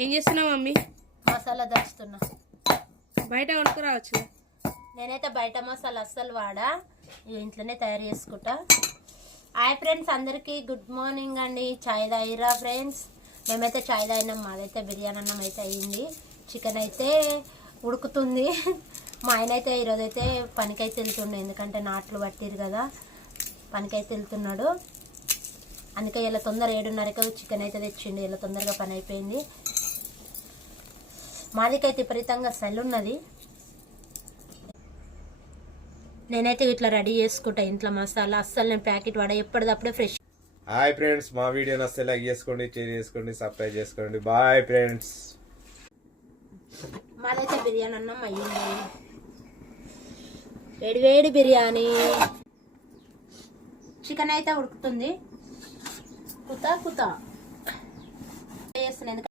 ఏం చేస్తున్నావు మమ్మీ? మసాలా దంచుతున్నా. బయట కొనుక్కురావచ్చు. నేనైతే బయట మసాలా అస్సలు వాడా, ఇంట్లోనే తయారు చేసుకుంటా. హాయ్ ఫ్రెండ్స్, అందరికీ గుడ్ మార్నింగ్ అండి. చాయ్ తాగిరా ఫ్రెండ్స్? మేమైతే చాయ్ తాగినాం. మాదైతే బిర్యానీ అన్నం అయితే అయ్యింది. చికెన్ అయితే ఉడుకుతుంది. మా ఆయన అయితే ఈరోజైతే పనికైతే వెళ్తుండే, ఎందుకంటే నాట్లు పట్టిరు కదా, పనికైతే వెళ్తున్నాడు. అందుకే ఇలా తొందర 7:30కి చికెన్ అయితే తెచ్చిండు. ఇలా తొందరగా పని అయిపోయింది. మాదికైతే విపరీతంగా సెల్ ఉన్నది. నేనైతే ఇట్లా రెడీ చేసుకుంటా ఇంట్లో మసాలా. అస్సలు నేను ప్యాకెట్ వాడా, ఎప్పటిదప్పుడే ఫ్రెష్. హాయ్ ఫ్రెండ్స్, మా వీడియోని అస్సలు లైక్ చేసుకోండి, షేర్ చేసుకోండి, సబ్స్క్రైబ్ చేసుకోండి. Bye friends. మాదైతే బిర్యానీ అన్నం అయ్యింది. వేడి వేడి బిర్యానీ. చికెన్ అయితే ఉడుకుతుంది. కుతా చేస్తున్నాను.